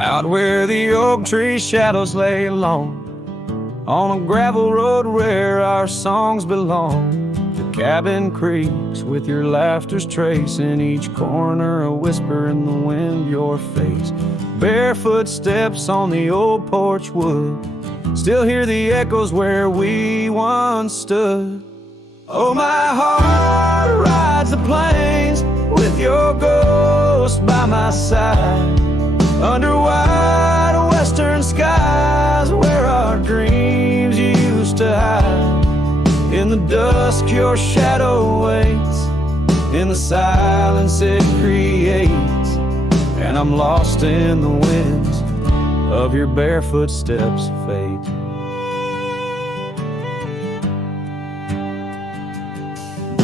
Out where the oak tree shadows lay long, on a gravel road where our songs belong. The cabin creaks with your laughter's trace, in each corner a whisper in the wind your face. Barefoot steps on the old porch wood, still hear the echoes where we once stood. Oh, my heart rides the plains with your ghost by my side, under wide western skies where our dreams used to hide. In the dusk your shadow waits, in the silence it creates, and I'm lost in the winds of your barefoot steps of fate.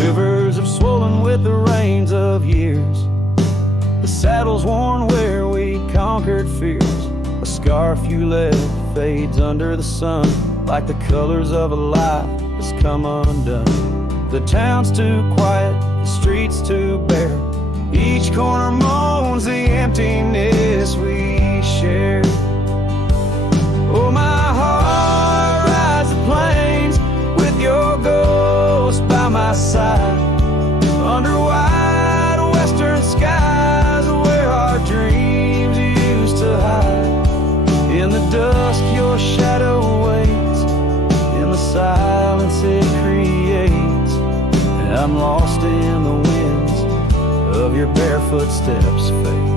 Rivers have swollen with the rains of years, the saddle's worn where we conquered fears. A scarf you left fades under the sun, like the colors of a life has come undone. The town's too quiet, the streets too bare, each corner moans the emptiness we share. Oh, my heart rides the plains with your ghost by my side, under wide western skies where our dreams used to hide. In the dusk your shadow waits, in the silence it creates, and I'm lost in the winds of your barefoot steps fate.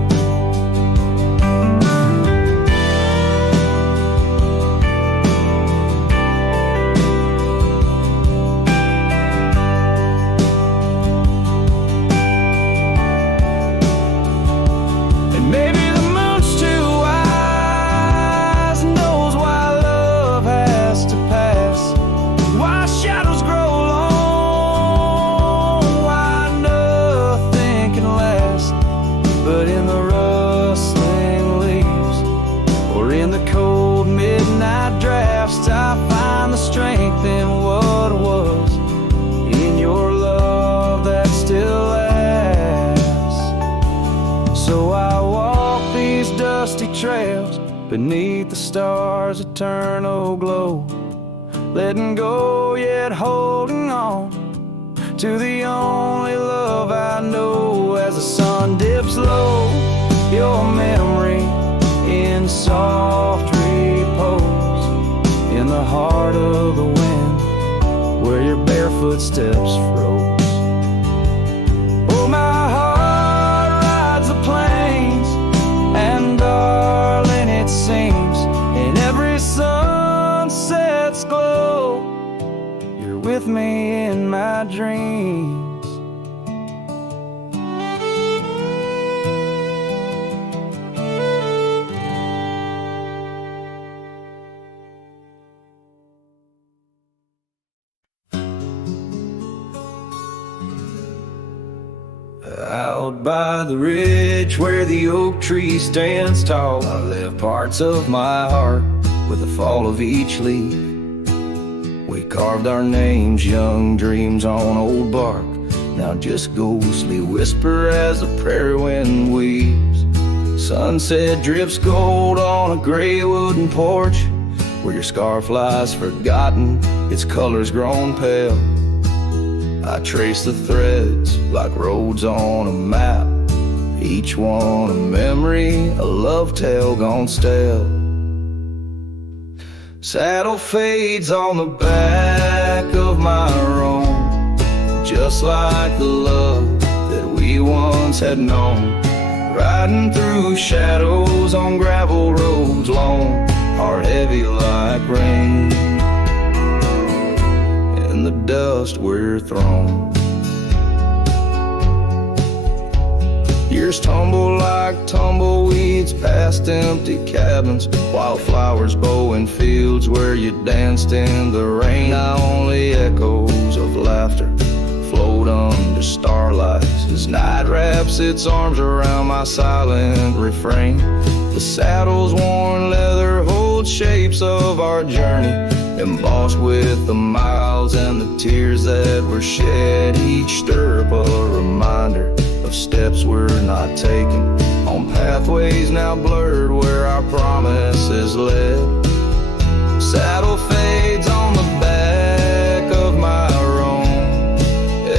I find the strength in what was, in your love that still lasts. So I walk these dusty trails beneath the stars' eternal glow, letting go yet holding on to the only love I know. As the sun dips low, your memory in soft repose, in the heart of the wind where your barefoot steps froze. Oh, my heart rides the plains, and darling, it seems in every sunset's glow you're with me in my dreams. Out by the ridge where the oak tree stands tall, I left parts of my heart with the fall of each leaf. We carved our names, young dreams on old bark, now just ghostly whisper as the prairie wind weaves. Sunset drips gold on a gray wooden porch, where your scarf lies forgotten, its colors grown pale. I trace the threads like roads on a map, each one a memory, a love tale gone stale. Saddle fades on the back of my roan, just like the love that we once had known. Riding through shadows on gravel roads long, heart heavy like rain. In the dust we're thrown. Years tumble like tumbleweeds past empty cabins, wildflowers bow in fields where you danced in the rain. Now only echoes of laughter float under starlights as night wraps its arms around my silent refrain. The saddle's worn leather holds shapes of our journey, embossed with the miles and the tears that were shed. Each stirrup a reminder of steps we're not taking, on pathways now blurred where our our promises led. Saddle fades on the back of my roan.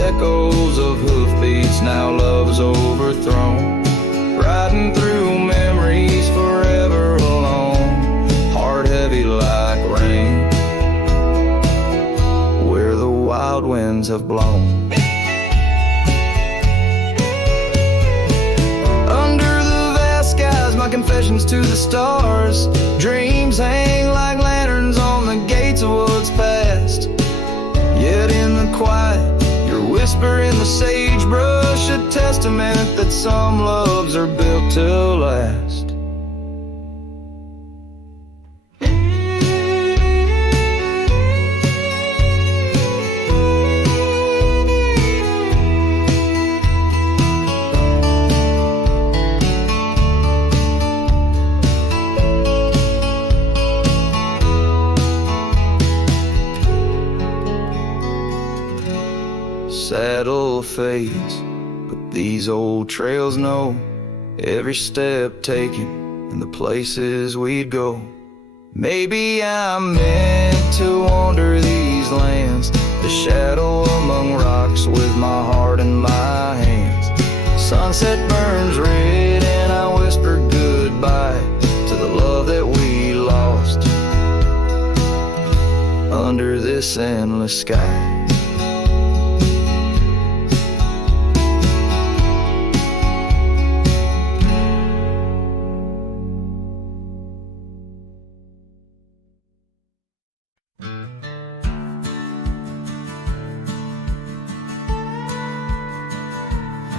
Echoes of hoofbeats, now love's overthrown. Riding through memories forever alone. Heart heavy like rain, where the wild winds have blown. My confessions to the stars. Dreams hang like lanterns on the gates of what's past. Yet in the quiet, your whisper in the sagebrush, a testament that some loves are built to last. Saddle fades, but these old trails know every step taken and the places we'd go. Maybe I'm meant to wander these lands, the shadow among rocks with my heart in my hands. Sunset burns red and I whisper goodbye to the love that we lost under this endless sky.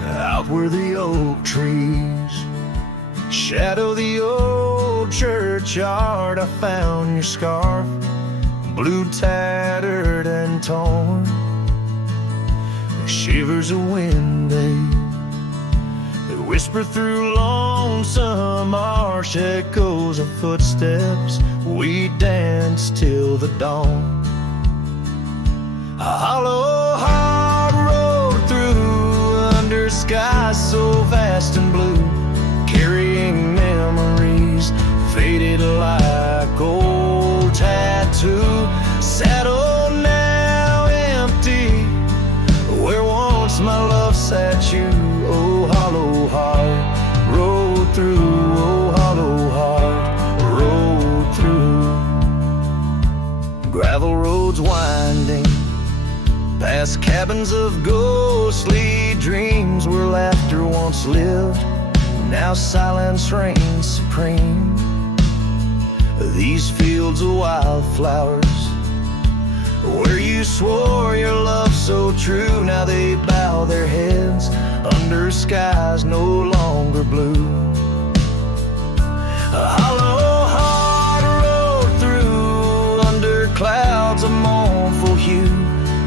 Out where the oak trees shadow the old churchyard, I found your scarf, blue, tattered and torn. Shivers of wind, babe, that whisper through lonesome marsh, echoes of footsteps. We danced till the dawn. A hollow heart rolled through under skies so vast and blue, carrying memories faded like old tattoo. Saddle now empty, where once my love sat you. Oh, hollow heart rolled through. Oh, hollow heart rolled through. Gravel roads winding past cabins of ghostly dreams, where laughter once lived, now silence reigns supreme. These fields of wildflowers, where you swore your love so true, now they bow their heads under skies no longer blue. A hollow heart rolled through under clouds of mournful hue.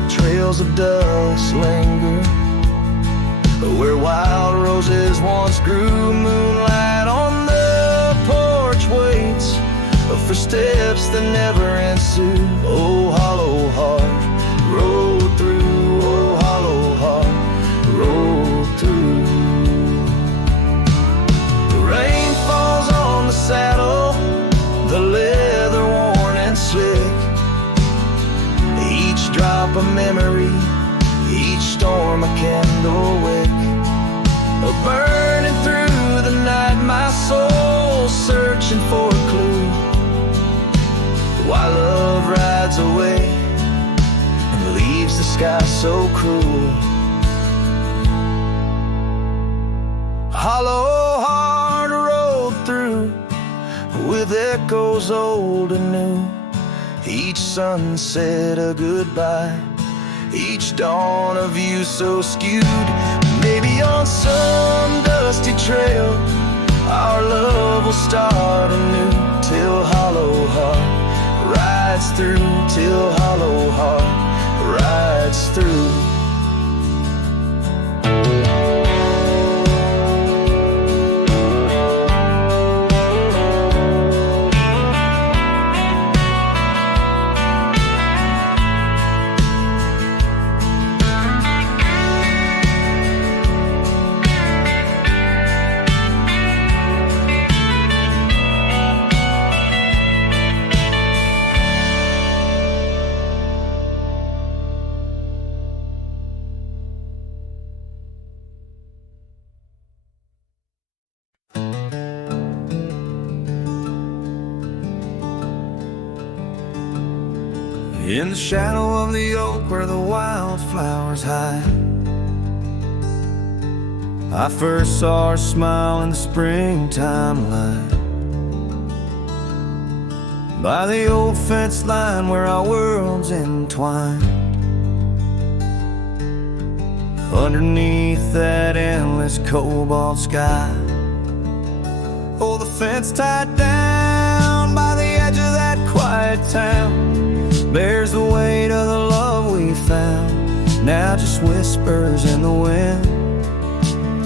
Trails of dust linger where wild roses once grew. Moonlight on the porch waits for steps that never ensue. Oh, hollow heart rolled through. Oh, hollow heart rolled through. The rain falls on the saddle, the leather worn and slick. Each drop a memory, each storm a candle wick. Burning through the night, my soul searching for a clue, while love rides away and leaves the sky so cruel. Hollow heart rolled through with echoes old and new. Each sunset a goodbye, each dawn a view so skewed. Maybe on some dusty trail our love will start anew, till hollow heart rides through, till hollow heart rides through. In the shadow of the oak where the wildflowers hide, I first saw her smile in the springtime light. By the old fence line where our worlds entwine, underneath that endless cobalt sky. Oh, the fence tied down by the edge of that quiet town bears the weight of the love we found. Now just whispers in the wind,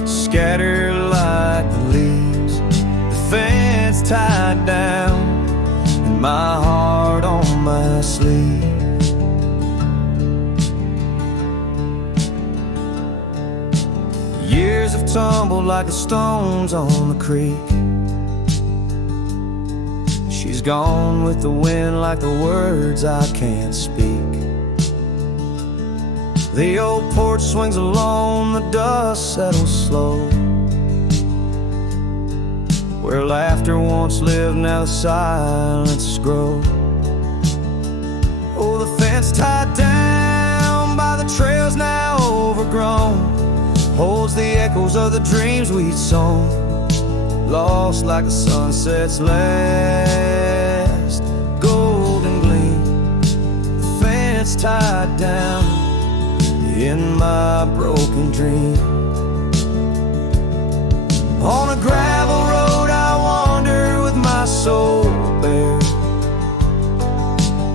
scattered like the leaves. The fence tied down, and my heart on my sleeve. Years have tumbled like the stones on the creek. She's gone with the wind like the words I can't speak. The old porch swings alone, the dust settles slow. Where laughter once lived, now the silence grows. Oh, the fence tied down by the trails now overgrown holds the echoes of the dreams we'd sown, lost like the sunset's last golden gleam. The fence tied down in my broken dream. On a gravel road I wander with my soul bare,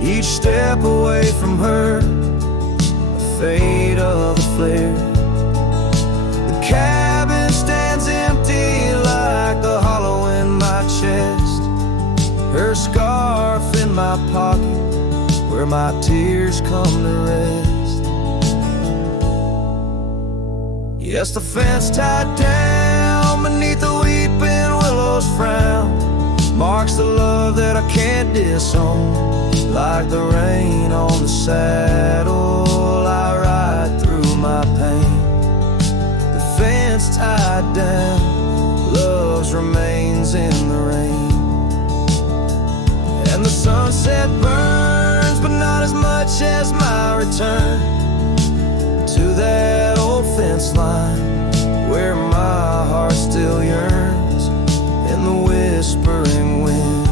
each step away from her, the fate of the flare. The cabin stands empty like the hollow in my chest, her scarf in my pocket where my tears come to rest. Yes, the fence tied down beneath the weeping willow's frown marks the love that I can't disown. Like the rain on the saddle, I ride through my pain. The fence tied down, love's remains in the rain. And the sunset burns, but not as much as my return to that old fence line where my heart still yearns in the whispering wind.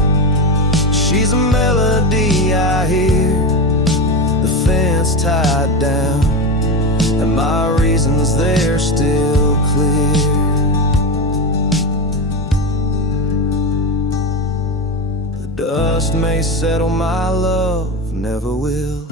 She's a melody I hear, the fence tied down, and my reasons they're still clear. The dust may settle, my love never will.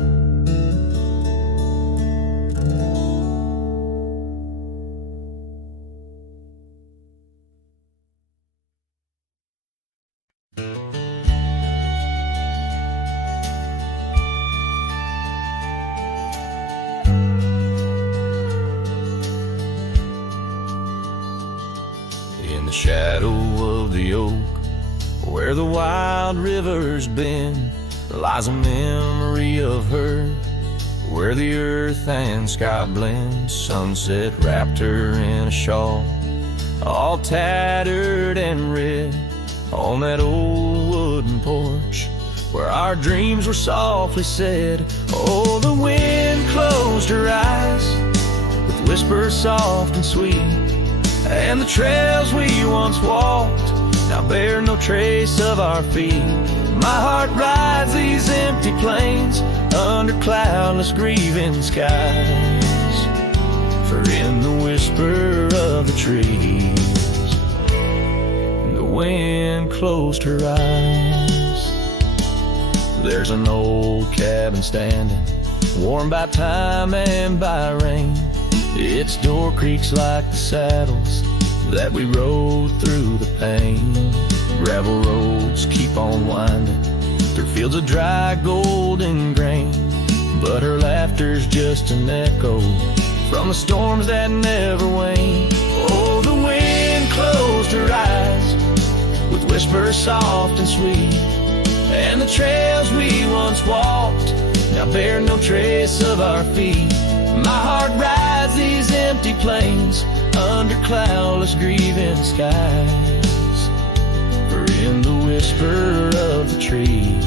In the shadow of the oak, where the wild river's been, lies a memory of her, where the earth and sky blend. Sunset wrapped her in a shawl, all tattered and red, on that old wooden porch, where our dreams were softly said. Oh, the wind closed her eyes with whispers soft and sweet, and the trails we once walked now bear no trace of our feet. My heart rides these empty plains under cloudless grieving skies, for in the whisper of the trees the wind closed her eyes. There's an old cabin standing, warmed by time and by rain. Its door creaks like the saddles that we rode through the pain. Gravel roads keep on winding through fields of dry golden grain, but her laughter's just an echo from the storms that never wane. Oh, the wind closed her eyes with whispers soft and sweet, and the trails we once walked now bear no trace of our feet. My heart rides these empty plains under cloudless grieving skies, for in the whisper of the trees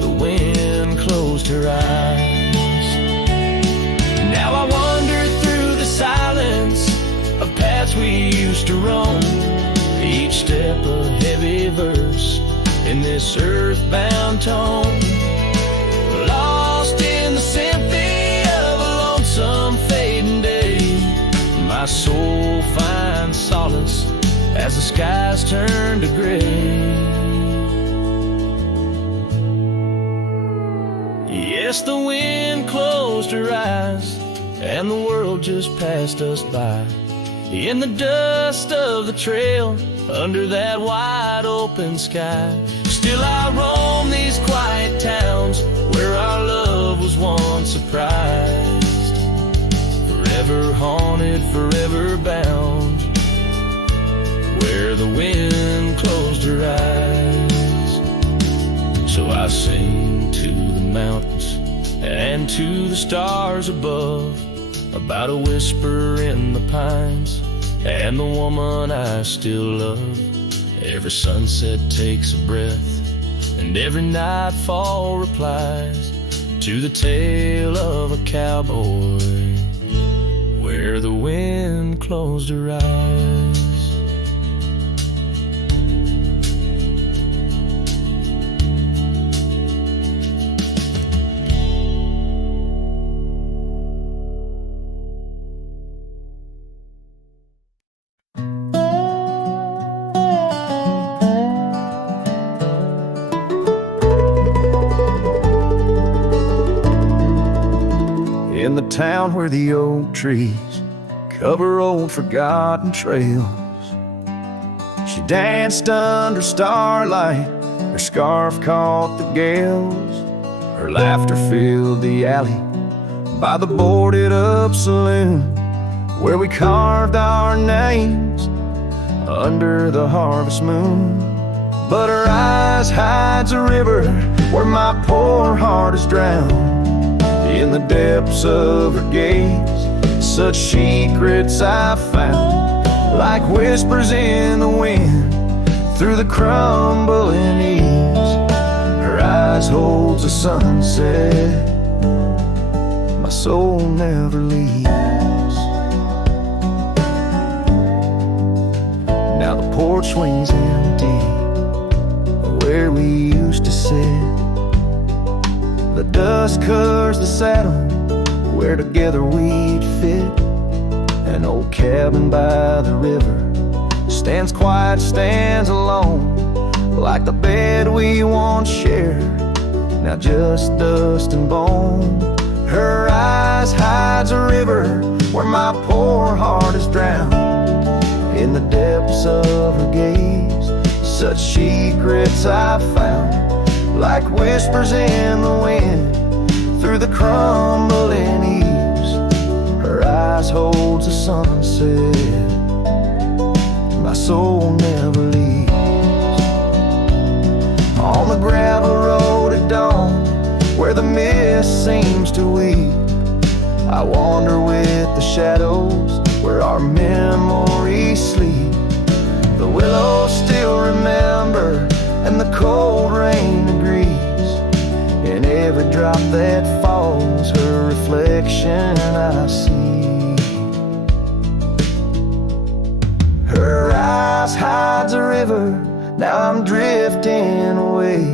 the wind closed her eyes. Now I wander through the silence of paths we used to roam, each step a heavy verse in this earthbound tone, lost in the symphony of a lonesome fading day. My soul finds solace as the skies turn to gray. Yes, the wind closed her eyes and the world just passed us by, in the dust of the trail under that wide open sky. Still I roam these quiet towns where our love was once surprised, forever haunted, forever bound, where the wind closed her eyes. So I sing to the mountains and to the stars above about a whisper in the pines and the woman I still love. Every sunset takes a breath and every nightfall replies to the tale of a cowboy where the wind closed her eyes. In the town where the oak trees cover old forgotten trails, she danced under starlight, her scarf caught the gales. Her laughter filled the alley by the boarded up saloon, where we carved our names under the harvest moon. But her eyes hides a river where my poor heart is drowned. In the depths of her gaze, such secrets I found, like whispers in the wind through the crumbling eaves. Her eyes holds a sunset my soul never leaves. Now the porch swings empty where we used to sit. The dust covers the saddle where together we'd fit. An old cabin by the river stands quiet, stands alone, like the bed we once shared, now just dust and bone. Her eyes hides a river where my poor heart is drowned. In the depths of her gaze, such secrets I found, like whispers in the wind through the crumbling eaves. Her eyes holds a sunset my soul never leaves. On the gravel road at dawn, where the mist seems to weep, I wander with the shadows where our memories sleep. The willows still remember and the cold rain agrees. In every drop that falls, her reflection I see. Her eyes hides a river, now I'm drifting away,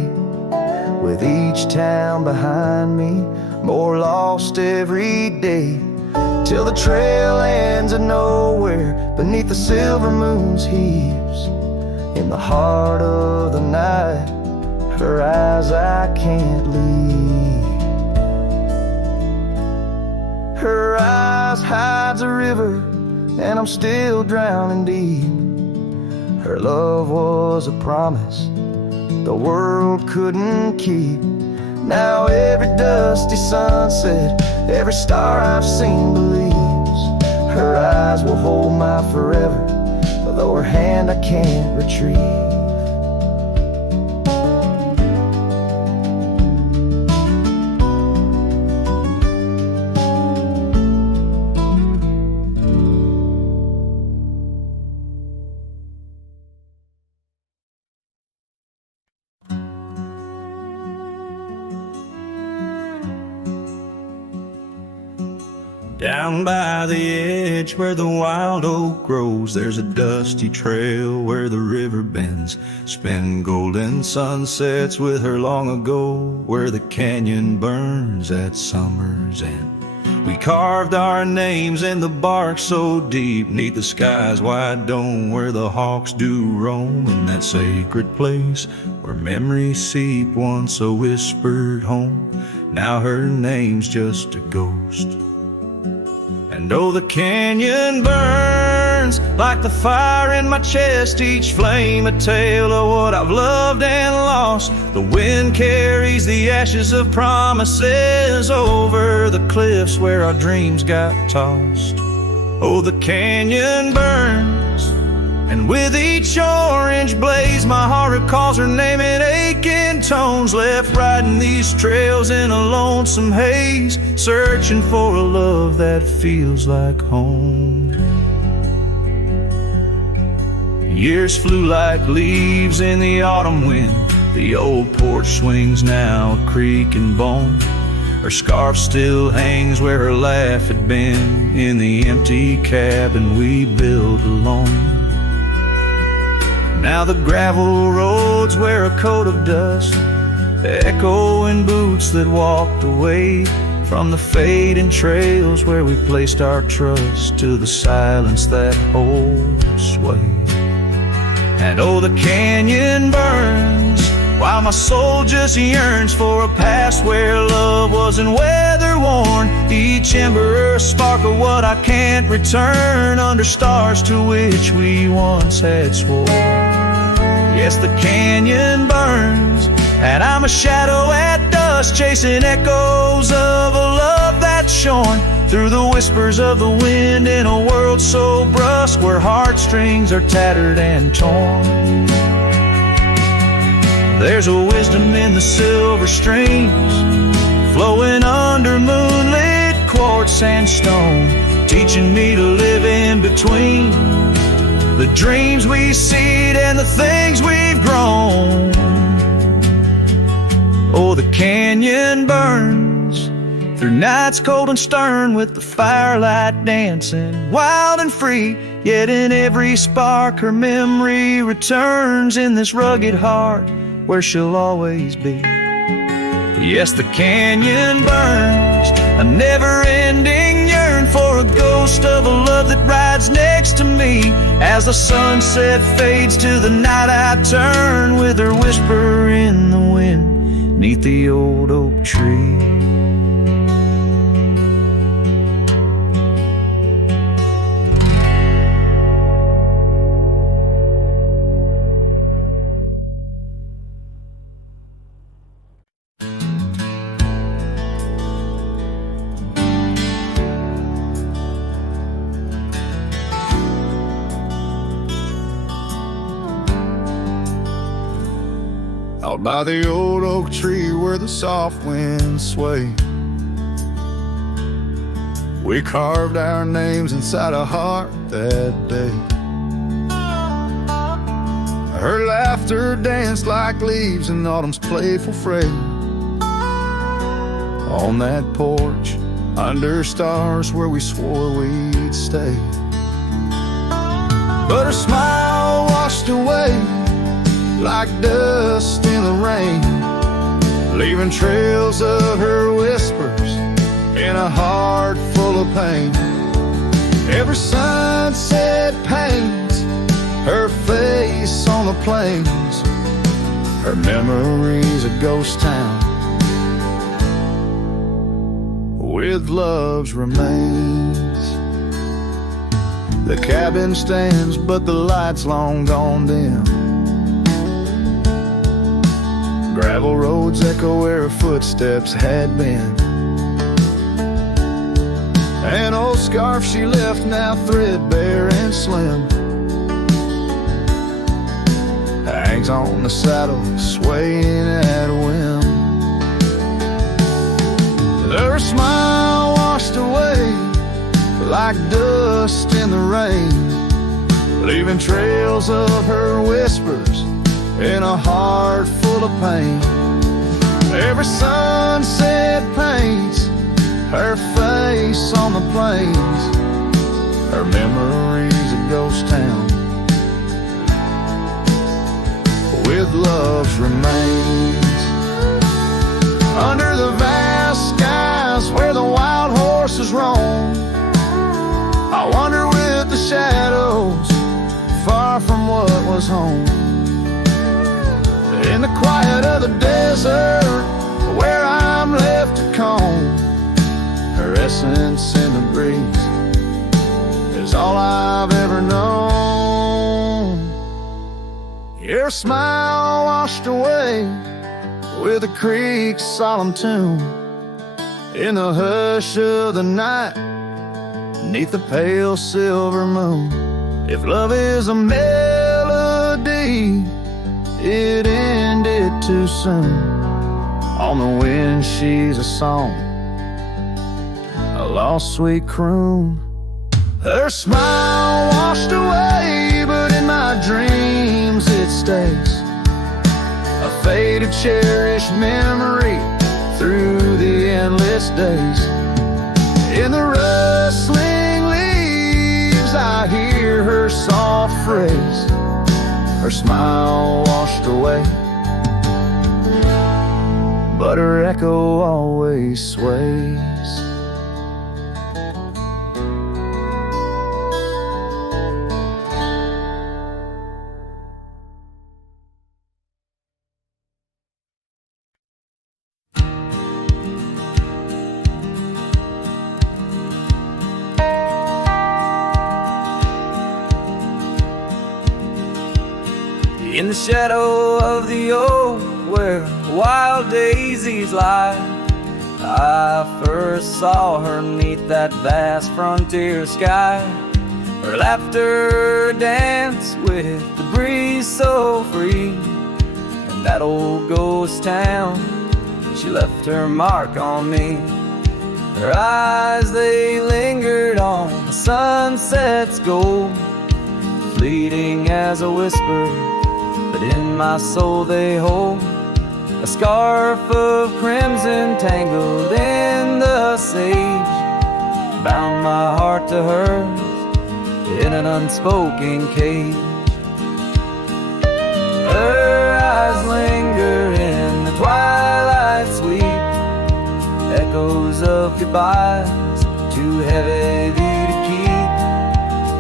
with each town behind me, more lost every day, till the trail ends at nowhere beneath the silver moon's heaves. In the heart of the night, her eyes I can't leave. Her eyes hides a river, and I'm still drowning deep. Her love was a promise the world couldn't keep. Now every dusty sunset, every star I've seen believes. Her eyes will hold my forever, though her hand I can't retrieve. Down by the edge where the wild oak grows, there's a dusty trail where the river bends, spin golden sunsets with her long ago, where the canyon burns at summer's end. We carved our names in the bark so deep, 'neath the sky's wide dome, where the hawks do roam, in that sacred place where memories seep, once a whispered home. Now her name's just a ghost. And oh, the canyon burns like the fire in my chest, each flame a tale of what I've loved and lost. The wind carries the ashes of promises over the cliffs where our dreams got tossed. Oh, the canyon burns, and with each orange blaze my heart recalls her name in aching tones, left riding these trails in a lonesome haze, searching for a love that feels like home. Years flew like leaves in the autumn wind, the old porch swings now a creak and bone. Her scarf still hangs where her laugh had been, in the empty cabin we built alone. Now the gravel roads wear a coat of dust, echoing boots that walked away from the fading trails where we placed our trust, to the silence that holds sway. And oh, the canyon burns while my soul just yearns for a past where love wasn't weather worn, each ember a spark of what I can't return, under stars to which we once had sworn. Yes, the canyon burns, and I'm a shadow at dusk, chasing echoes of a love that's shorn through the whispers of the wind, in a world so brusque where heartstrings are tattered and torn. There's a wisdom in the silver streams flowing under moonlit quartz and stone, teaching me to live in between the dreams we seed and the things we've grown. Oh, the canyon burns through nights cold and stern, with the firelight dancing wild and free, yet in every spark her memory returns, in this rugged heart where she'll always be. Yes, the canyon burns, a never-ending yearn for a ghost of a love that rides next to me. As the sunset fades to the night I turn, with her whisper in the wind 'neath the old oak tree. Out by the old oak tree where the soft winds sway, we carved our names inside a heart that day. Her laughter danced like leaves in autumn's playful fray, on that porch under stars where we swore we'd stay. But her smile washed away like dust in the rain, leaving trails of her whispers in a heart full of pain. Every sunset paints her face on the plains, her memory's a ghost town with love's remains. The cabin stands, but the light's long gone dim. Gravel roads echo where her footsteps had been. An old scarf she left, now threadbare and slim, hangs on the saddle, swaying at a whim. Her smile washed away like dust in the rain, leaving trails of her whispers in a heart full of pain. Every sunset paints her face on the plains, her memories a ghost town with love's remains. Under the vast skies where the wild horses roam, I wander with the shadows, far from what was home. In the quiet of the desert, where I'm left to comb, her essence in the breeze is all I've ever known. Your smile washed away with the creek's solemn tune, in the hush of the night, neath the pale silver moon. If love is a melody, it ended too soon. On the wind she's a song, a lost sweet croon. Her smile washed away, but in my dreams it stays, a faded cherished memory through the endless days. In the rustling leaves I hear her soft phrase, her smile washed away, but her echo always sways. In the shadow of the oak where wild daisies lie, I first saw her neath that vast frontier sky. Her laughter danced with the breeze so free. In that old ghost town, she left her mark on me. Her eyes, they lingered on the sunset's gold, fleeting as a whisper, but in my soul they hold a scarf of crimson tangled in the sage, bound my heart to hers in an unspoken cage. Her eyes linger in the twilight sweet, echoes of goodbyes too heavy to keep.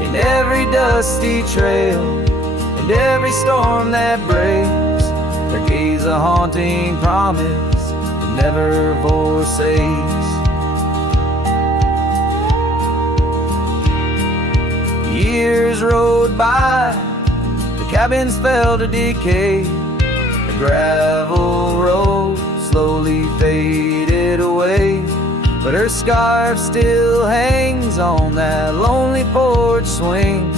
In every dusty trail and every storm that breaks, her gaze a haunting promise that never forsakes. Years rode by, the cabins fell to decay, the gravel road slowly faded away, but her scarf still hangs on that lonely porch swing,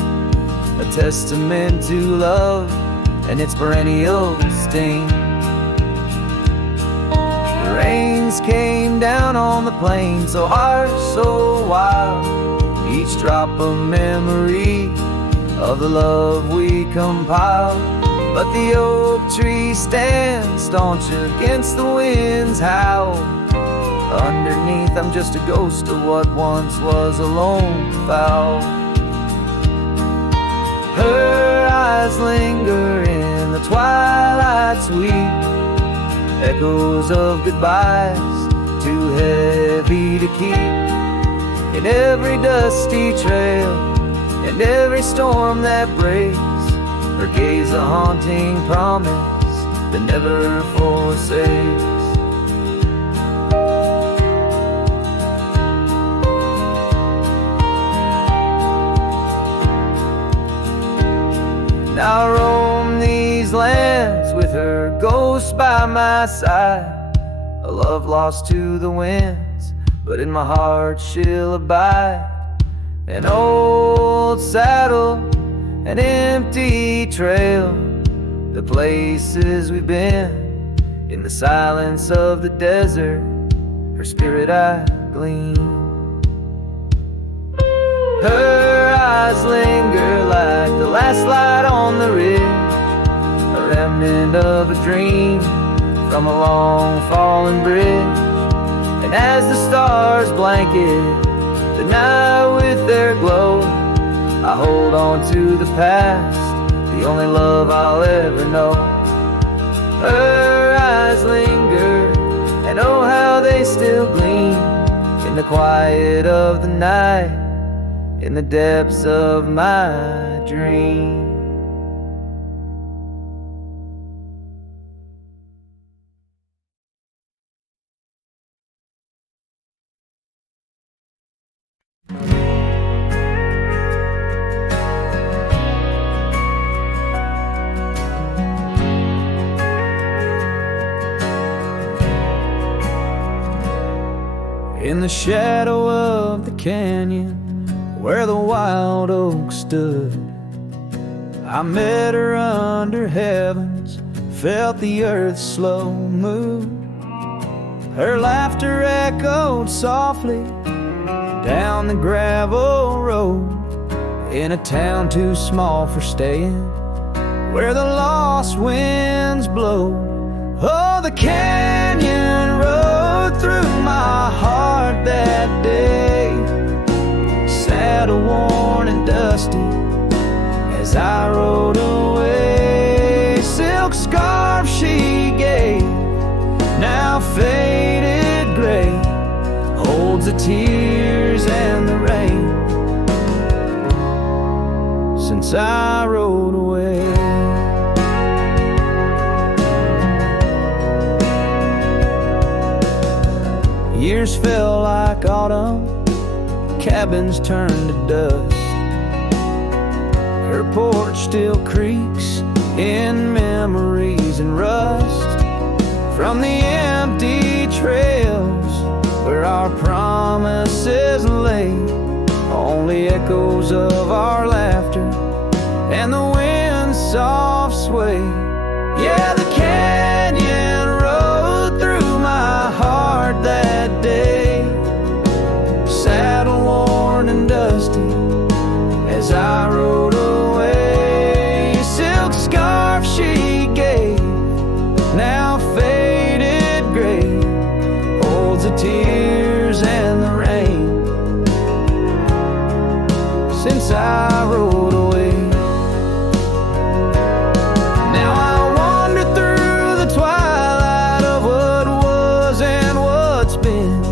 a testament to love and its perennial sting. The rains came down on the plain, so harsh, so wild, each drop a memory of the love we compiled. But the oak tree stands staunch against the wind's howl. Underneath I'm just a ghost of what once was a lone fowl. Her eyes linger in the twilight sweet, echoes of goodbyes too heavy to keep. In every dusty trail and every storm that breaks, her gaze a haunting promise that never forsakes. Now I roam these lands with her ghost by my side, a love lost to the winds, but in my heart she'll abide. An old saddle, an empty trail, the places we've been, in the silence of the desert, her spirit I glean. Her eyes linger like the last light on the ridge, a remnant of a dream from a long fallen bridge. And And as the stars blanket the night with their glow, I hold on to the past, the only love I'll ever know. Her eyes linger, and oh how they still gleam in the quiet of the night, in the depths of my dream. In the shadow of the canyon where the wild oak stood, I met her under heavens, felt the earth's slow move. Her laughter echoed softly down the gravel road, in a town too small for staying, where the lost winds blow. Oh, the canyon rode through my heart that day, saddle worn and dusty as I rode away. Silk scarf she gave, now faded gray, holds the tears and the rain since I rode away. Years fell like autumn, cabins turned to dust. Her porch still creaks in memories and rust from the empty trails where our promises lay, only echoes of our laughter and the wind's soft sway. Yeah, the canyon rode through my heart that day, saddle worn and dusty as I rode away. Silk scarf she gave, now faded gray, holds the tears and the rain since I rode away. Now I wander through the twilight of what was and what's been,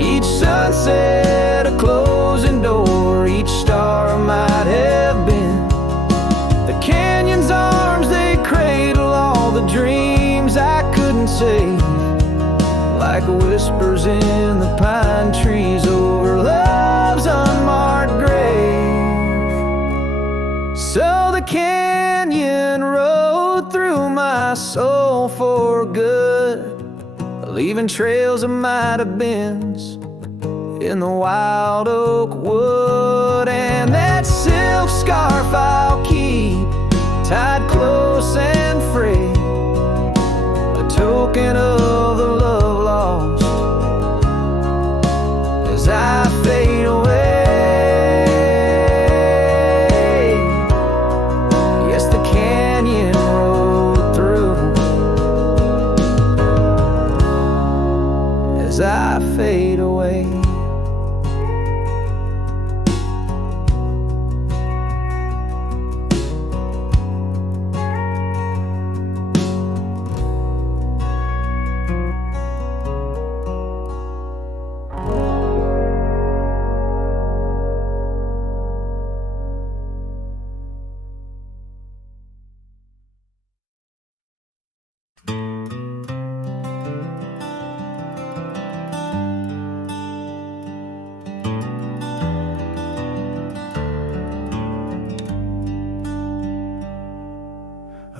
each sunset a closing door, each star might have been. The canyon's arms, they cradle all the dreams I couldn't save, like whispers in the pine trees over love's unmarked grave. So the canyon rode through my soul for good, leaving trails of might have beens in the wild oak wood. And that silk scarf I'll keep tied close and free, a token of the love lost as I fade away. Yes, the canyon rode through as I fade away.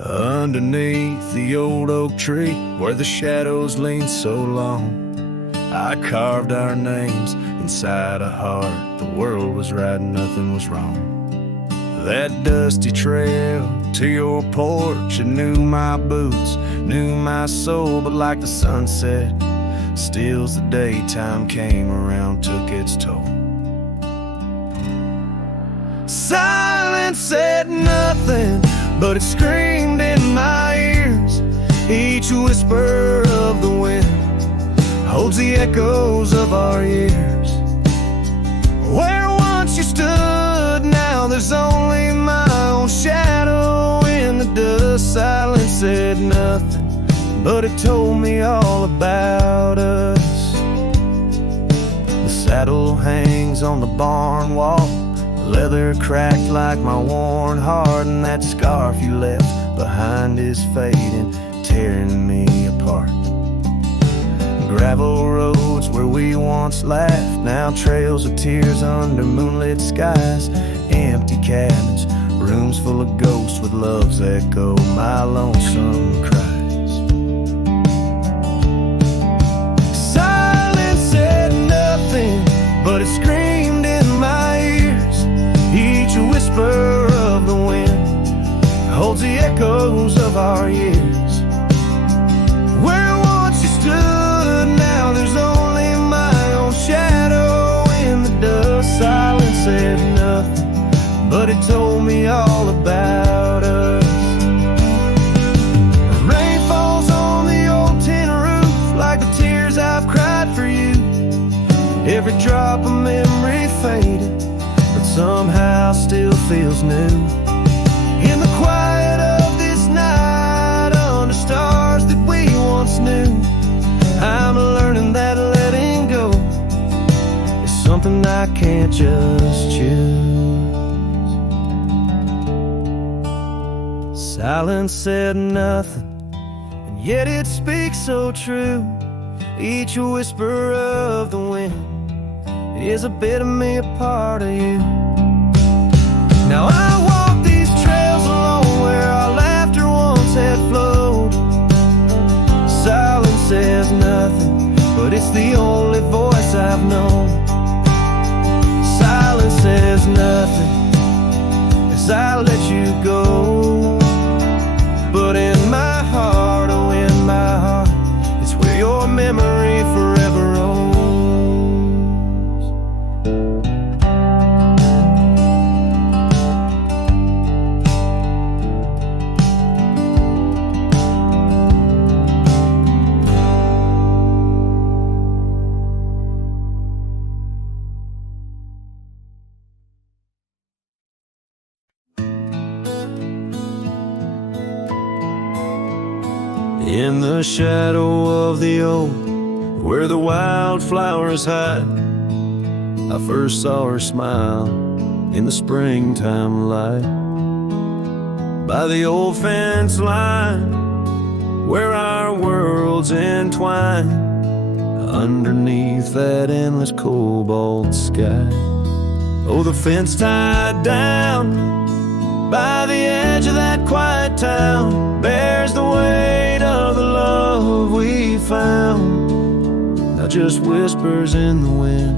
Underneath the old oak tree where the shadows lean so long, I carved our names inside a heart. The world was right and nothing was wrong. That dusty trail to your porch, it knew my boots, knew my soul. But like the sunset steals the day, time came around, took its toll. Silence said nothing, but it screamed in my ears, each whisper of the wind holds the echoes of our years. Where once you stood, now there's only my own shadow in the dust. Silence said nothing, but it told me all about us. The saddle hangs on the barn wall, leather cracked like my worn heart, and that scarf you left behind is fading, tearing me apart. Gravel roads where we once laughed, now trails of tears under moonlit skies. Empty cabins, rooms full of ghosts with love's echo, my lonesome cries. Silence said nothing, but it screamed in my ears. Each whisper of the wind holds the echoes of our years. Where once you stood, now there's only my own shadow in the dust. Silence said nothing, but it told me all about us. Rain falls on the old tin roof like the tears I've cried for you. Every drop of memory faded, but somehow still feels new. In the quiet of this night, under stars that we once knew, I'm learning that letting go is something I can't just choose. Silence said nothing, and yet it speaks so true. Each whisper of the wind is a bit of me, a part of you. Now I walk these trails alone where our laughter once had flowed. Silence says nothing, but it's the only voice I've known. Silence says nothing as I let you go. But in my heart, oh in my heart, it's where your memory forever owns. In the shadow of the oak, where the wildflowers hide, I first saw her smile in the springtime light. By the old fence line, where our worlds entwine, underneath that endless cobalt sky. Oh, the fence tied down by the edge of that quiet town bears the weight of the love we found. Now just whispers in the wind,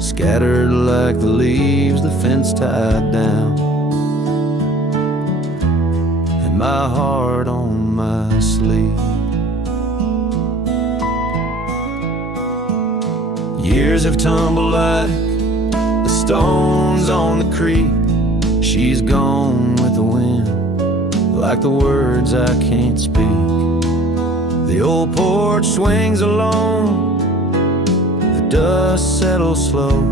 scattered like the leaves the fence tied down, and my heart on my sleeve. Years have tumbled like the stones on the creek. She's gone with the wind, like the words I can't speak. The old porch swings alone, the dust settles slow.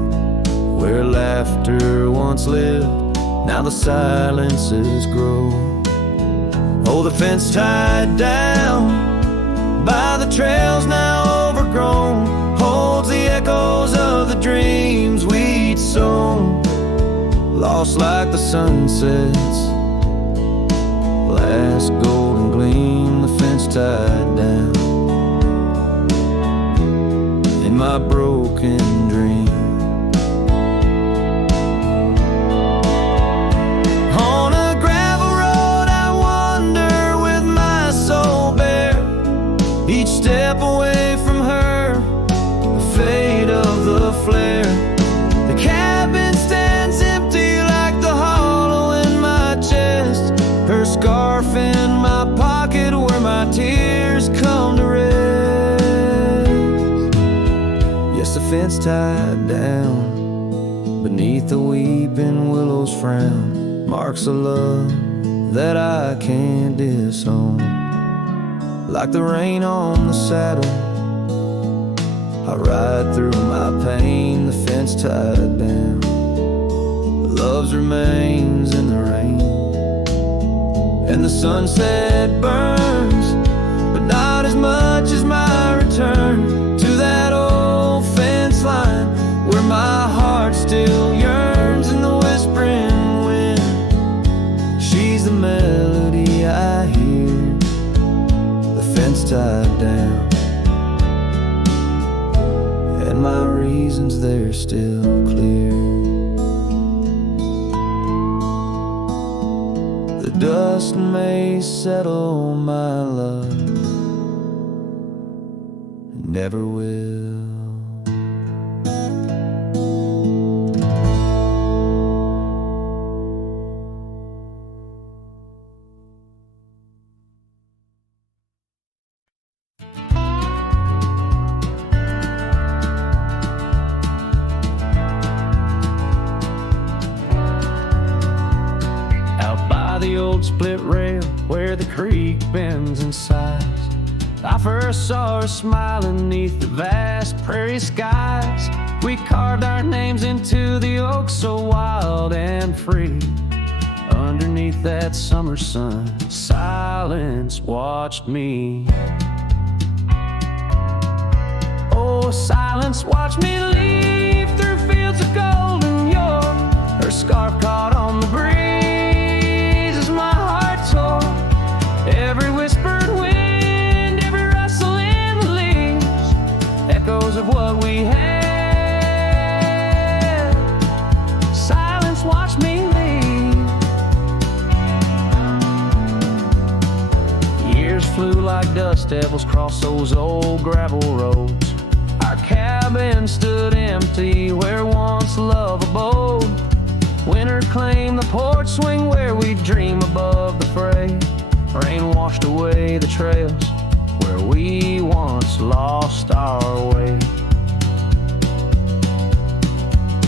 Where laughter once lived, now the silences grow. Oh, the fence tied down by the trails now overgrown holds the echoes of the dreams we'd sown. Lost like the sunset's last golden gleam, the fence tied down in my broken dream. On a gravel road I wander with my soul bare, each step away from her, the fate of the flare. The cabin stands empty like the hollow in my chest, her scarf in my pocket where my tears come to rest. Yes, the fence tied down beneath the weeping willow's frown, marks of love that I can't disown. Like the rain on the saddle, I ride through my pain, the fence tied down. Love's remains in the rain, and the sunset burns, but not as much as my return to that old fence line where my heart still yearns in the whispering wind. She's the melody I hear, the fence tied down, and my reasons they're still clear. The dust may settle, my love, it never will. The old split rail where the creek bends and sighs, I first saw her smiling neath the vast prairie skies. We carved our names into the oak so wild and free. Underneath that summer sun, silence watched me. Oh, silence watched me leave through fields of golden yore. Her scarf caught on the breeze, every whispered wind, every rustle in the leaves, echoes of what we had. Silence watched me leave. Years flew like dust devils across those old gravel roads. Our cabin stood empty where once love abode. Winter claimed the porch swing where we dream above the fray. Rain washed away the trails where we once lost our way.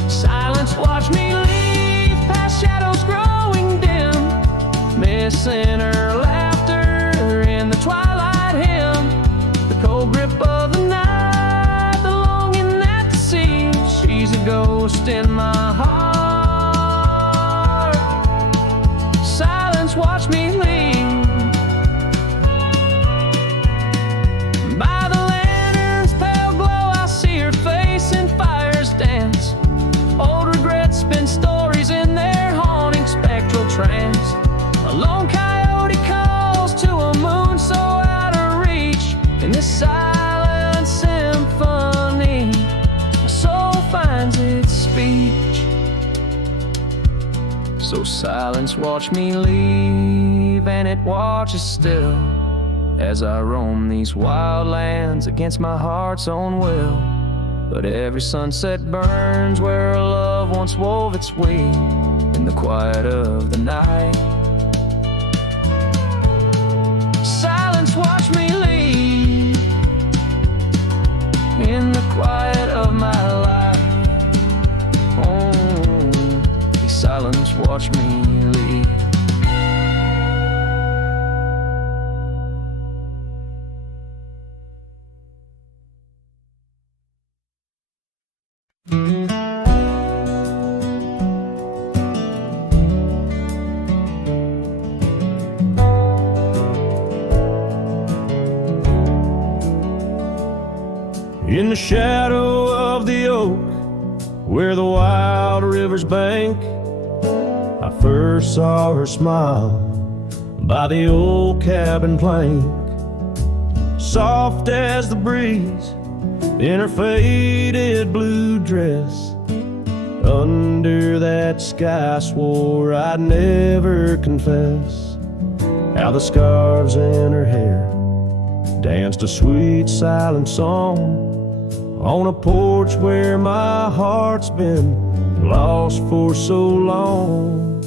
Silence watched me leave past shadows growing dim, missing her laughter in the twilight hymn. The cold grip of the night, the longing at the seams. She's a ghost in my heart. Silence watched me leave. A lone coyote calls to a moon so out of reach. In this silent symphony, my soul finds its speech. So silence watched me leave, and it watches still as I roam these wild lands against my heart's own will. But every sunset burns where our love once wove its weave in the quiet of the night. Silence watched me leave in the quiet of my life. Oh, silence watched me leave. In the shadow of the oak, where the wild river's bank, I first saw her smile by the old cabin plank. Soft as the breeze in her faded blue dress, under that sky I swore I'd never confess. How the scarves in her hair danced a sweet silent song on a porch where my heart's been lost for so long.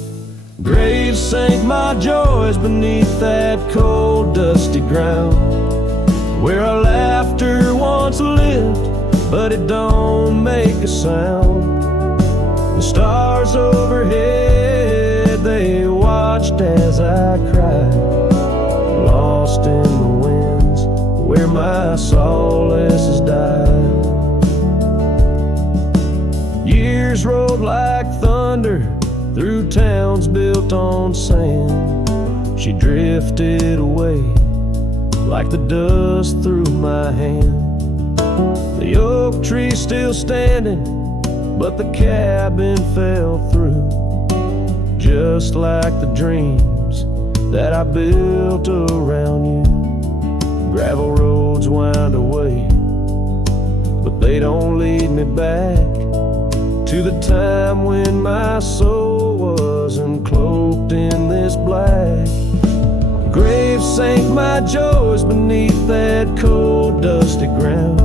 Graves sank my joys beneath that cold dusty ground, where our laughter once lived, but it don't make a sound. The stars overhead, they watched as I cried, lost in the winds where my solace has died. rolled like thunder through towns built on sand. She drifted away like the dust through my hand. The oak tree still standing, but the cabin fell through, just like the dreams that I built around you. Gravel roads wind away, but they don't lead me back to the time when my soul wasn't cloaked in this black. Grave sank my joys beneath that cold, dusty ground,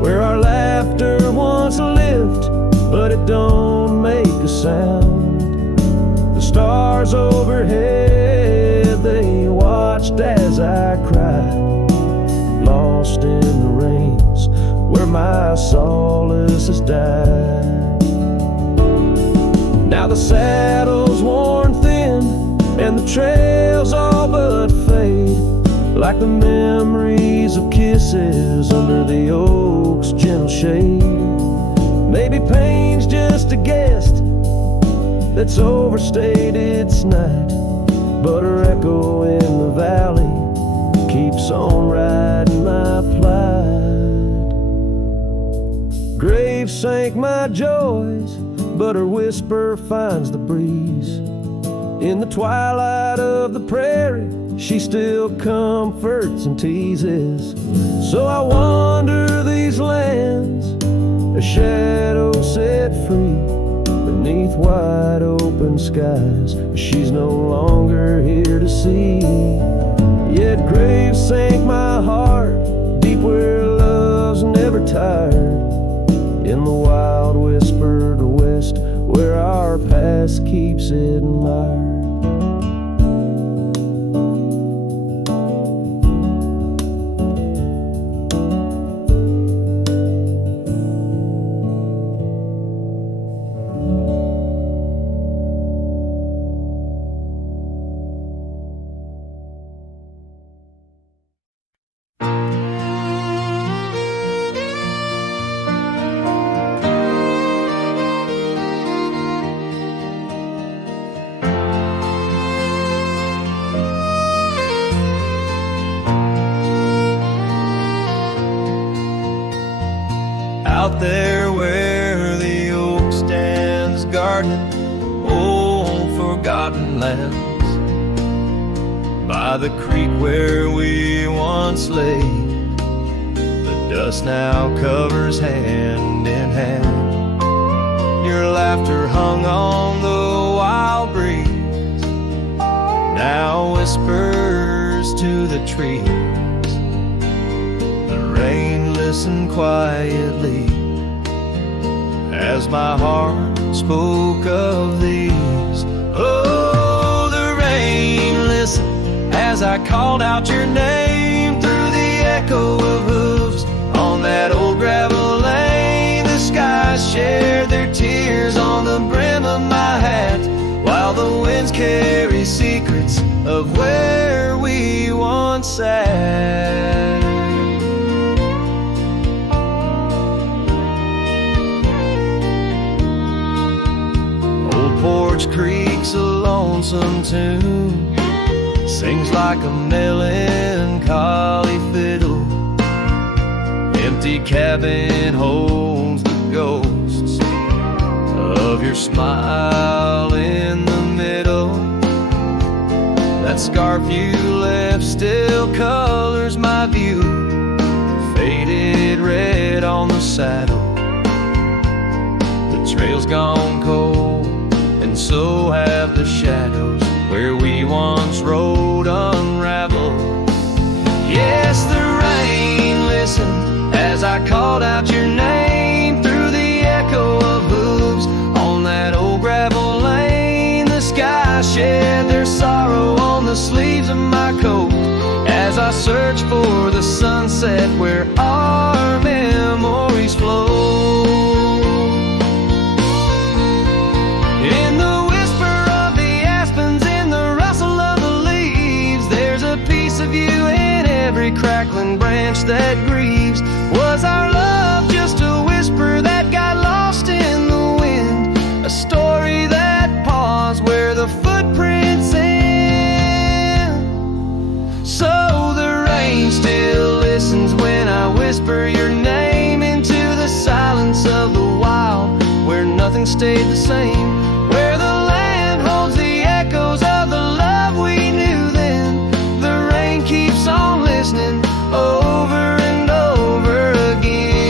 where our laughter once lived, but it don't make a sound. The stars overhead, they watched as I cried, lost in the rains where my solace has died. Now the saddle's worn thin and the trails all but fade, like the memories of kisses under the oak's gentle shade. Maybe pain's just a guest that's overstayed its night, but her echo in the valley keeps on riding my plight. Grave sank my joys, but her whisper finds the breeze. In the twilight of the prairie, she still comforts and teases. So I wander these lands, a shadow set free beneath wide open skies. She's no longer here to see. Yet graves sank my heart deep where love's never tired, in the wild whispered west where our past keeps it admired. Out there where the oak stands guarding old forgotten lands, by the creek where we once lay, the dust now covers hand in hand. Your laughter hung on the wild breeze, now whispers to the trees. The rain listened quietly as my heart spoke of these. Oh, the rain listened as I called out your name through the echo of hooves on that old gravel lane. The skies shared their tears on the brim of my hat, while the winds carry secrets of where we once sat. Porch Creek's a lonesome tune, sings like a melancholy fiddle. Empty cabin holds the ghosts of your smile in the middle. That scarf you left still colors my view, faded red on the saddle. The trail's gone cold, and so have the shadows where we once rode unravel. Yes, the rain listened as I called out your name through the echo of hooves on that old gravel lane. The sky shed their sorrow on the sleeves of my coat as I search for the sunset where our memories flow. In the whisper of the aspens, in the rustle of the leaves, there's a piece of you in every crackling branch that grieves. Was our love just a whisper that got lost in the wind? stayed the same. Where the land holds the echoes of the love we knew then. The rain keeps on listening over and over again.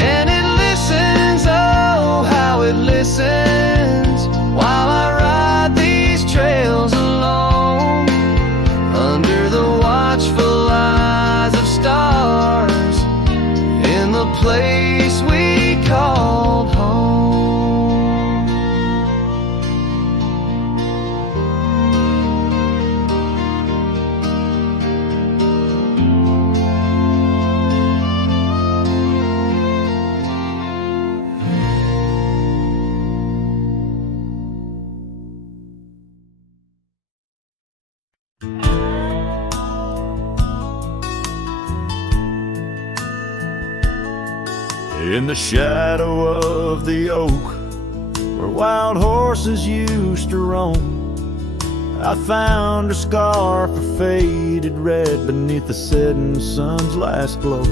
And it listens, oh how it listens, while I ride these trails alone, under the watchful eyes of stars, in the place we called home. In the shadow of the oak, where wild horses used to roam, I found a scarf of faded red beneath the setting sun's last glow.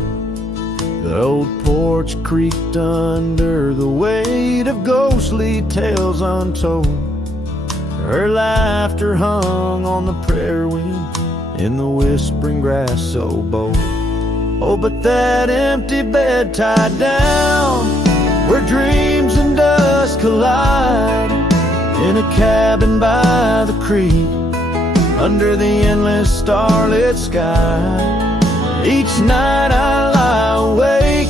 The old porch creaked under the weight of ghostly tales untold. Her laughter hung on the prairie wind in the whispering grass so bold. Oh, but that empty bed tied down, where dreams and dust collide, in a cabin by the creek, under the endless starlit sky. Each night I lie awake,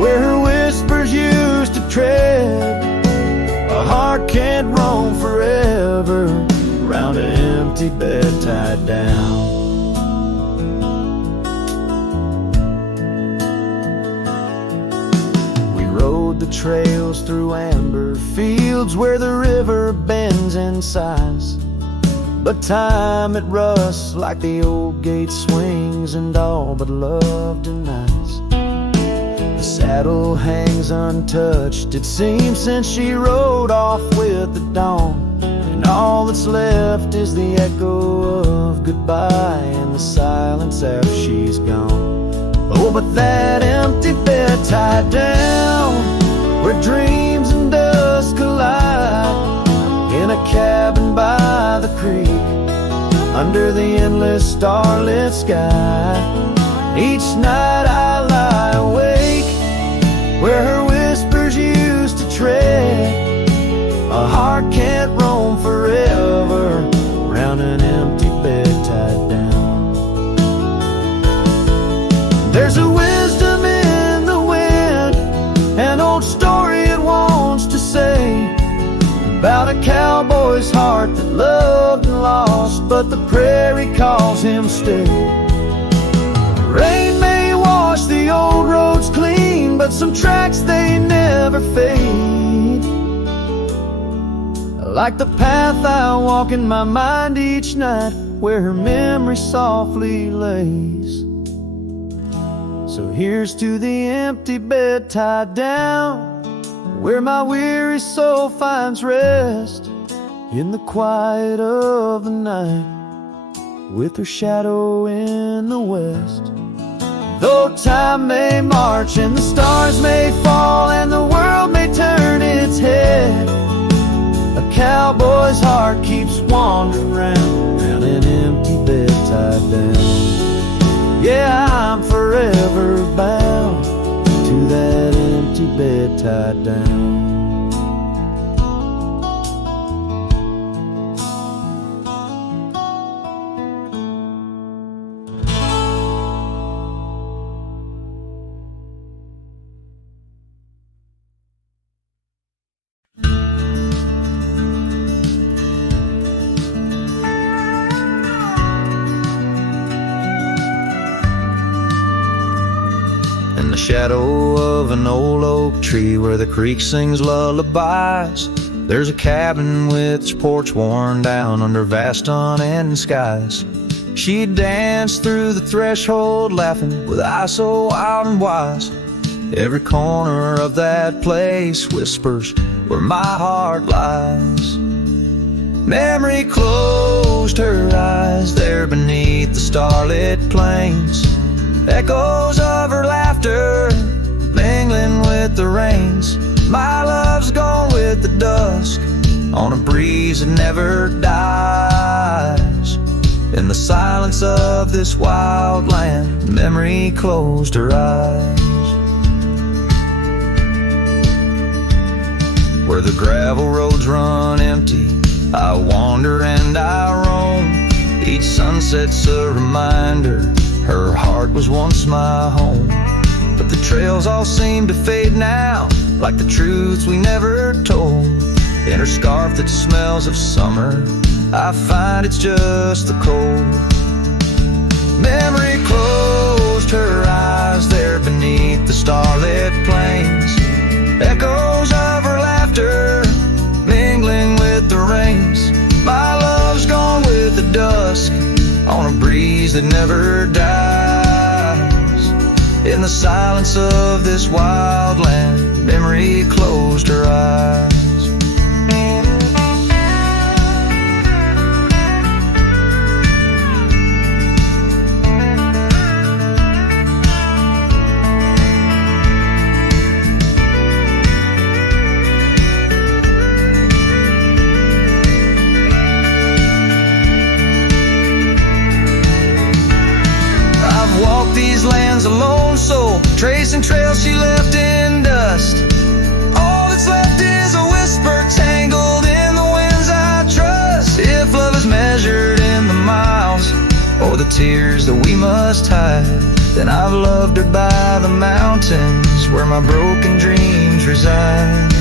where her whispers used to tread. A heart can't roam forever around an empty bed tied down. The trails through amber fields where the river bends and sighs, but time it rusts like the old gate swings and all but love denies. The saddle hangs untouched, it seems, since she rode off with the dawn, and all that's left is the echo of goodbye and the silence after she's gone. Oh, but that empty bed tied down, where dreams and dust collide, in a cabin by the creek, under the endless starlit sky. Each night I lie awake, where her whispers used to tread. A heart can't roam forever around an empty bed tied down. There's a wisdom in the wind, an old story it wants to say, about a cowboy's heart that loved and lost, but the prairie calls him stay. Rain may wash the old roads clean, but some tracks they never fade, like the path I walk in my mind each night, where her memory softly lays. So here's to the empty bed tied down, where my weary soul finds rest, in the quiet of the night, with her shadow in the west. Though time may march and the stars may fall and the world may turn its head, a cowboy's heart keeps wandering round an empty bed tied down. Yeah, I'm forever bound to that empty bed tied down. Shadow of an old oak tree where the creek sings lullabies, there's a cabin with its porch worn down under vast unending skies. She danced through the threshold laughing with eyes so wild and wise. Every corner of that place whispers where my heart lies. Memory closed her eyes there beneath the starlit plains. Echoes of her laughter mingling with the rains. My love's gone with the dusk, on a breeze that never dies. In the silence of this wild land, memory closed her eyes. Where the gravel roads run empty, I wander and I roam. Each sunset's a reminder her heart was once my home. But the trails all seem to fade now, like the truths we never told. In her scarf that smells of summer, I find it's just the cold. Memory closed her eyes there beneath the starlit plains. Echoes of her laughter mingling with the rains. My love's gone with the dusk, on a breeze that never dies. In the silence of this wild land, memory closed her eyes. These lands alone, so tracing trails she left in dust. All that's left is a whisper tangled in the winds I trust. If love is measured in the miles, or the tears that we must hide, then I've loved her by the mountains where my broken dreams reside.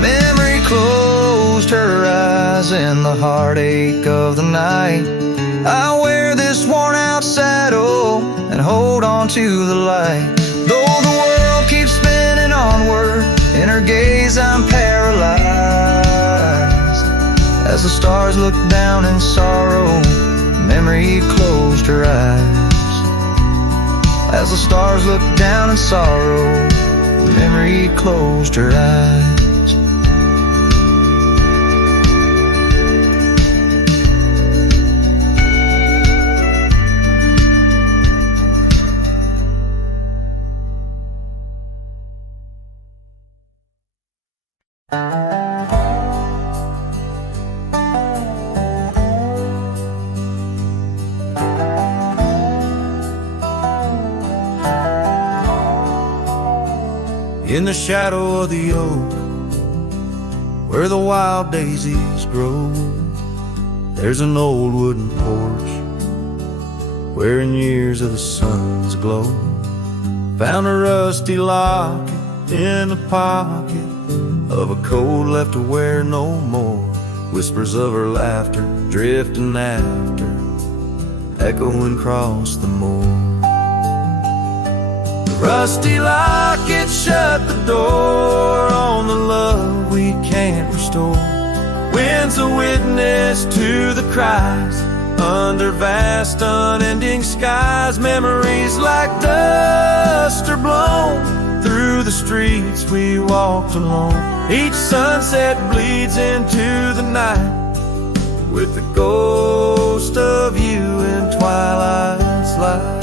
Memory closed her eyes in the heartache of the night. I wear this worn out saddle and hold on to the light. Though the world keeps spinning onward, in her gaze I'm paralyzed. As the stars look down in sorrow, memory closed her eyes. As the stars look down in sorrow, memory closed her eyes. In the shadow of the oak, where the wild daisies grow, there's an old wooden porch, wearing years of the sun's glow. Found a rusty locket in the pocket of a coat left to wear no more. Whispers of her laughter drifting after, echoing across the moor. Rusty locket shut the door on the love we can't restore. Wind's a witness to the cries under vast unending skies. Memories like dust are blown through the streets we walked alone. Each sunset bleeds into the night with the ghost of you in twilight's light.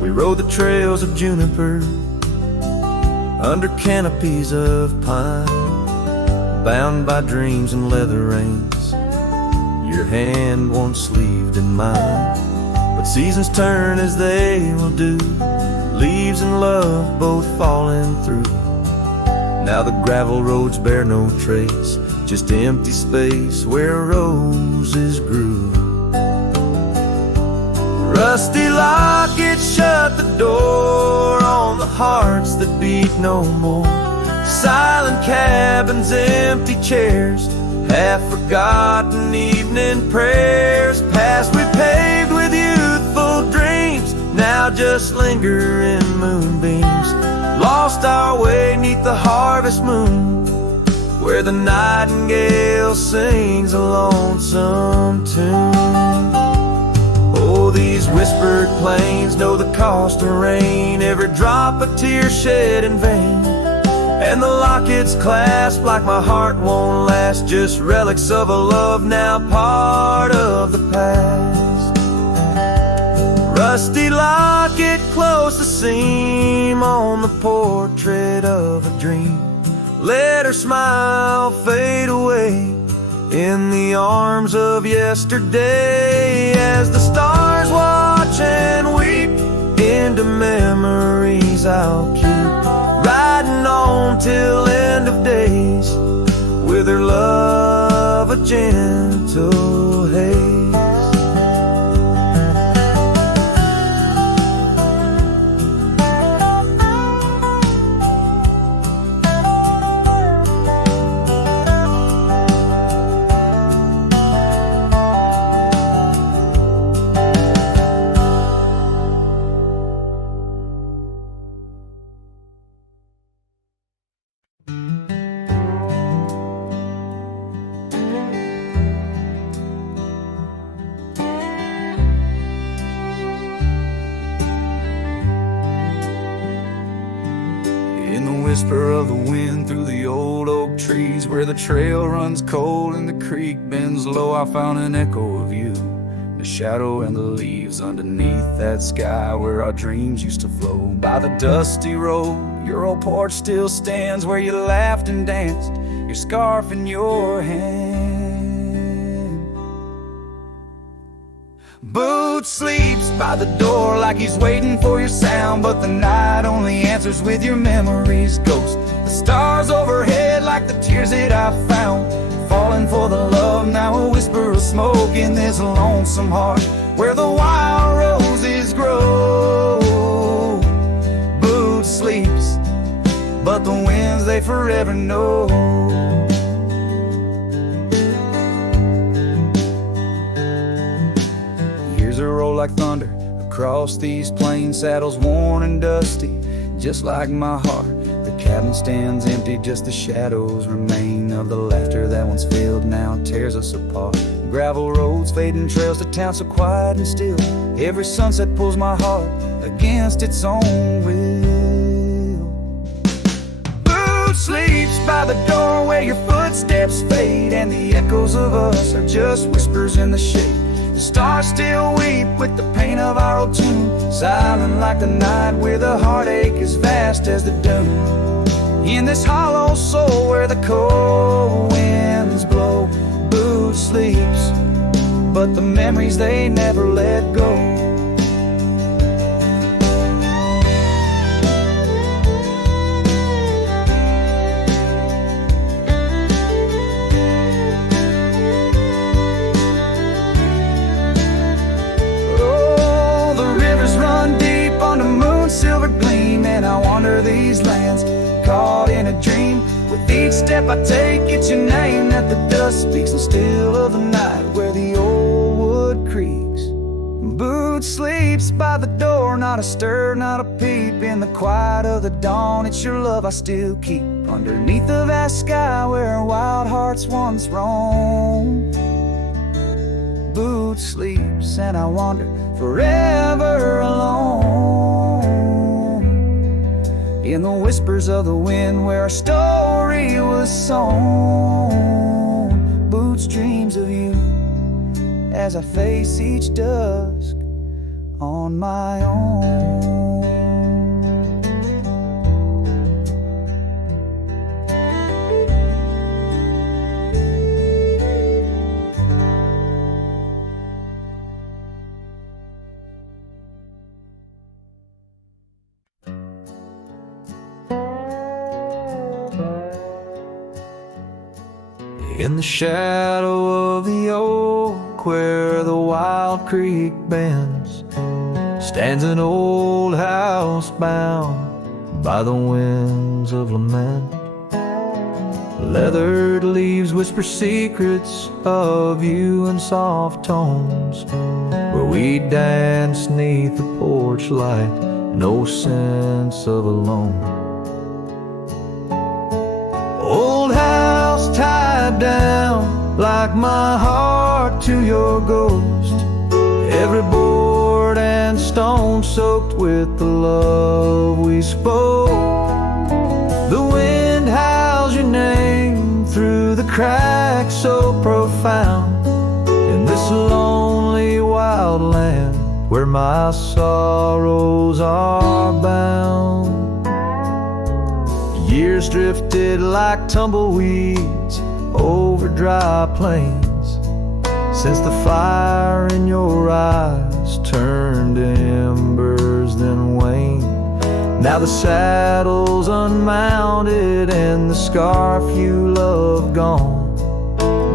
We rode the trails of juniper under canopies of pine, bound by dreams and leather reins, your hand once sleeved in mine. But seasons turn as they will do, leaves and love both falling through. Now the gravel roads bear no trace, just empty space where roses grew. Rusty locket shut the door on the hearts that beat no more. Silent cabins, empty chairs, half-forgotten evening prayers. Past we paved with youthful dreams, now just linger in moonbeams. Lost our way 'neath the harvest moon, where the nightingale sings a lonesome tune. Oh, these whispered plains know the cost of rain, every drop a tear shed in vain. And the lockets clasp like my heart won't last, just relics of a love now part of the past. Rusty locket closed the seam on the portrait of a dream. Let her smile fade away in the arms of yesterday, as the stars watch and weep into memories I'll keep, riding on till end of days with her love a gentle haze. Whisper of the wind through the old oak trees, where the trail runs cold and the creek bends low, I found an echo of you, the shadow and the leaves underneath that sky where our dreams used to flow. By the dusty road, your old porch still stands, where you laughed and danced, your scarf in your hand. Boot sleeps by the door like he's waiting for your sound, but the night only answers with your memory's ghost. The stars overhead like the tears that I found, falling for the love, now a whisper of smoke in this lonesome heart where the wild roses grow. Boot sleeps, but the winds they forever know. Roll like thunder across these plains, saddles worn and dusty, just like my heart. The cabin stands empty, just the shadows remain of the laughter that once filled, now tears us apart. Gravel roads, fading trails to town so quiet and still. Every sunset pulls my heart against its own will. Boot sleeps by the door where your footsteps fade, and the echoes of us are just whispers in the shade. The stars still weep with the pain of our old tune, silent like the night where the heartache is vast as the dune. In this hollow soul where the cold winds blow, Boot sleeps, but the memories they never let go. Silver gleam, and I wander these lands, caught in a dream. With each step I take, it's your name that the dust speaks, and still of the night where the old wood creaks. Boot sleeps by the door, not a stir, not a peep. In the quiet of the dawn, it's your love I still keep, underneath the vast sky where wild hearts once roamed. Boot sleeps, and I wander forever alone, in the whispers of the wind where our story was sown. Boots dreams of you as I face each dusk on my own. In the shadow of the oak where the wild creek bends, stands an old house bound by the winds of lament. Leathered leaves whisper secrets of you in soft tones, where we dance 'neath the porch light, no sense of alone. Old house tied down like my heart to your ghost, every board and stone soaked with the love we spoke. The wind howls your name through the cracks so profound, in this lonely wild land where my sorrows are bound. Years drifted like tumbleweeds over dry plains, since the fire in your eyes turned to embers then waned. Now the saddle's unmounted and the scarf you love gone,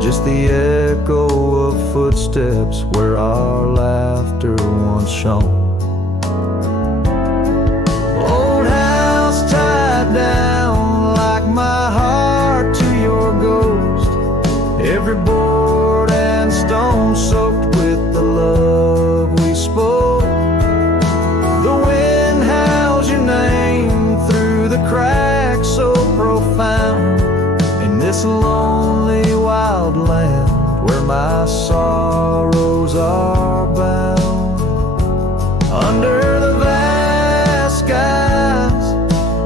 just the echo of footsteps where our laughter once shone. Old house tied down like my heart to your ghost, every board and stone soaked with the love we spoke. The wind howls your name through the cracks so profound in this lonely wild land where my sorrows are bound. Under the vast skies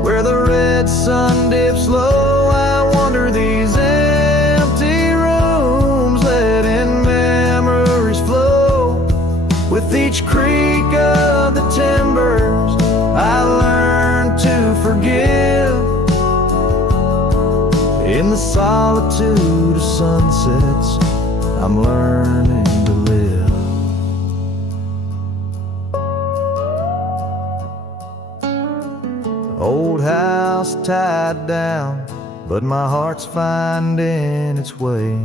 where the red sun dips low, I wander these empty rooms, letting memories flow. With each creak of the timbers, I learn to forgive. In the solitude of sunsets, I'm learning to live. Old house tied down, but my heart's finding its way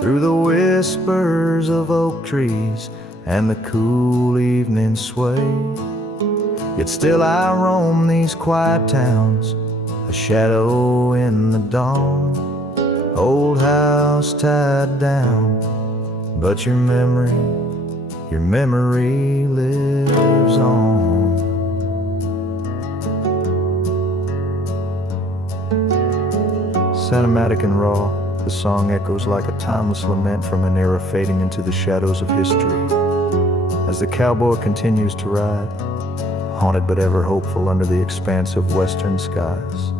through the whispers of oak trees and the cool evening sway. Yet still I roam these quiet towns, a shadow in the dawn. Old house tied down, but your memory lives on. Cinematic and raw, the song echoes like a timeless lament from an era fading into the shadows of history. As the cowboy continues to ride, haunted but ever hopeful under the expanse of western skies.